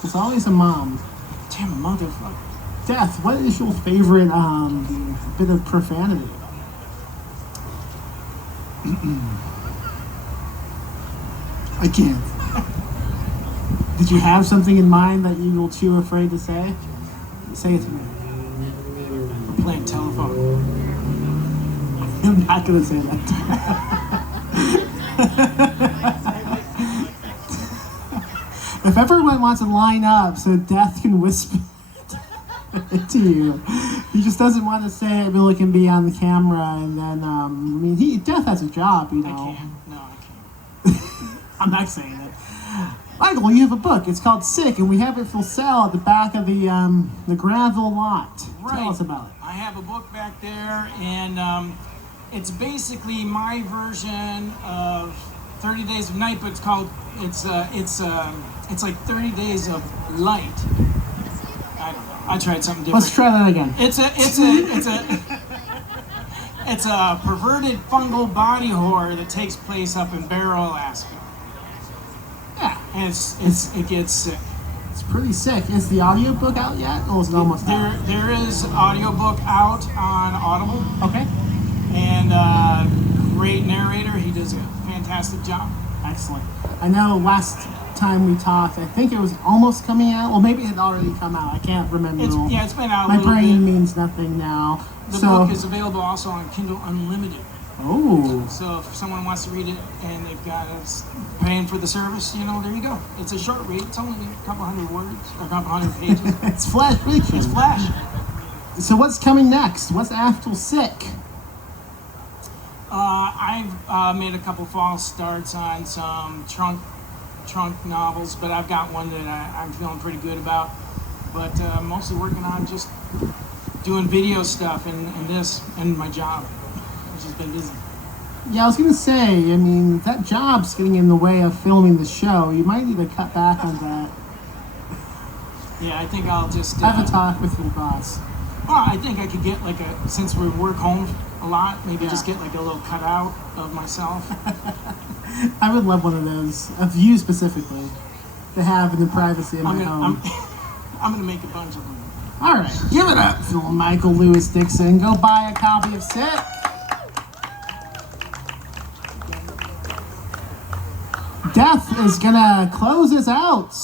There's always a mom. Damn motherfucker. Death, what is your favorite bit of profanity? I can't. Did you have something in mind that you were too afraid to say? Say it to me. I'm playing telephone. I'm not going to say that. If everyone wants to line up so Death can whisper to you, he just doesn't want to say it, but it can be on the camera, and then, I mean, Death has a job, you know. I can't. No, I can't. I'm not saying it. Michael, you have a book. It's called Sick, and we have it for sale at the back of the gravel lot. Right. Tell us about it. I have a book back there, and it's basically my version of 30 Days of Night, but it's like 30 Days of Light. I don't know. I tried something different. Let's try that again. It's a perverted fungal body horror that takes place up in Barrow, Alaska. Yeah. And it gets sick. It's pretty sick. Is the audiobook out yet? Or is it almost out? There is audiobook out on Audible. Okay. And great narrator. He does a fantastic job. Excellent. I know last time we talked, I think it was almost coming out. Well, maybe it had already come out. I can't remember. It's been out a My little brain bit. means nothing now. The So, book is available also on Kindle Unlimited. oh, So if someone wants to read it and they've got us paying for the service, there you go. It's a short read. It's only a couple hundred words or a couple hundred pages. it's flash fiction. It's flash. So what's coming next? What's after Sick? I've made a couple false starts on some trunk novels, but I've got one that I'm feeling pretty good about. But I'm mostly working on just doing video stuff and this and my job, which has been busy. Yeah, I was gonna say, I mean, that job's getting in the way of filming the show. You might need to cut back on that. Yeah, I think I'll just Have a talk with your boss. Well, I think I could get since we work home a lot, maybe just get like a little cutout of myself. I would love one of those, of you specifically, to have in the privacy of my home. I'm gonna make a bunch of them. All right, give it up for Michael Lewis Dixon. Go buy a copy of Sick. Death is gonna close us out.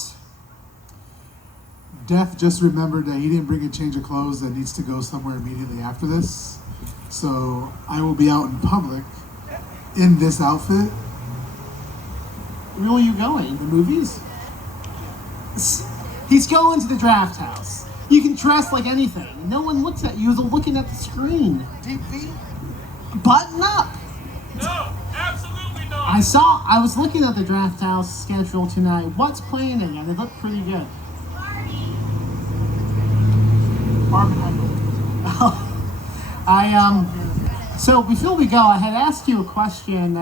Death just remembered that he didn't bring a change of clothes that needs to go somewhere immediately after this. So I will be out in public in this outfit. Where are you going? The movies? He's going to the draft house. You can dress like anything. No one looks at you. They're looking at the screen. DP? Button up. No, absolutely not. I was looking at the Draft House schedule tonight. What's playing again? It looked pretty good. So before we go, I had asked you a question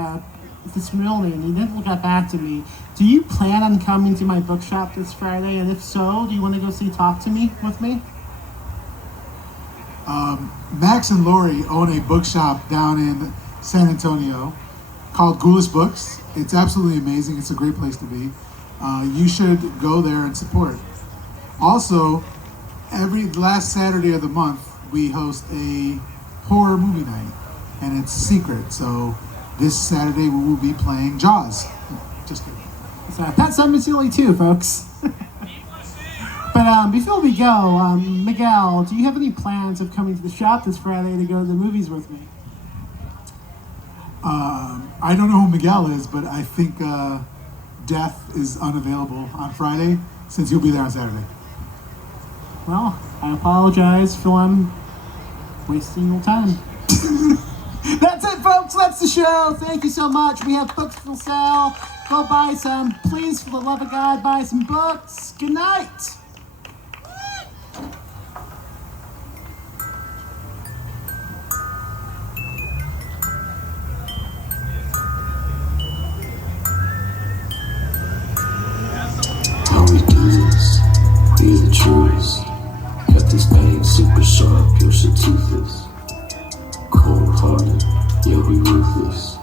this morning, and you never got back to me. Do you plan on coming to my bookshop this Friday? And if so, do you want to go see Talk to Me with me? Max and Lori own a bookshop down in San Antonio called Ghoulish Books. It's absolutely amazing. It's a great place to be. You should go there and support. Also, every last Saturday of the month, we host a horror movie night, and it's secret. So this Saturday we will be playing Jaws. Just kidding. So Pet Sematary too, folks. But before we go, Miguel, do you have any plans of coming to the shop this Friday to go to the movies with me? I don't know who Miguel is, but I think Death is unavailable on Friday since you'll be there on Saturday. Well, I apologize for wasting your time. That's it, folks. That's the show. Thank you so much. We have books for sale. Go buy some. Please, for the love of God, buy some books. Good night. How we do this, we the truest. Got this pain super sharp, you're so toothless. Cold hearted, yeah we ruthless.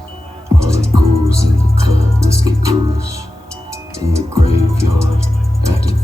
All the ghouls in the cut, let's get ghoulish. In the graveyard, acting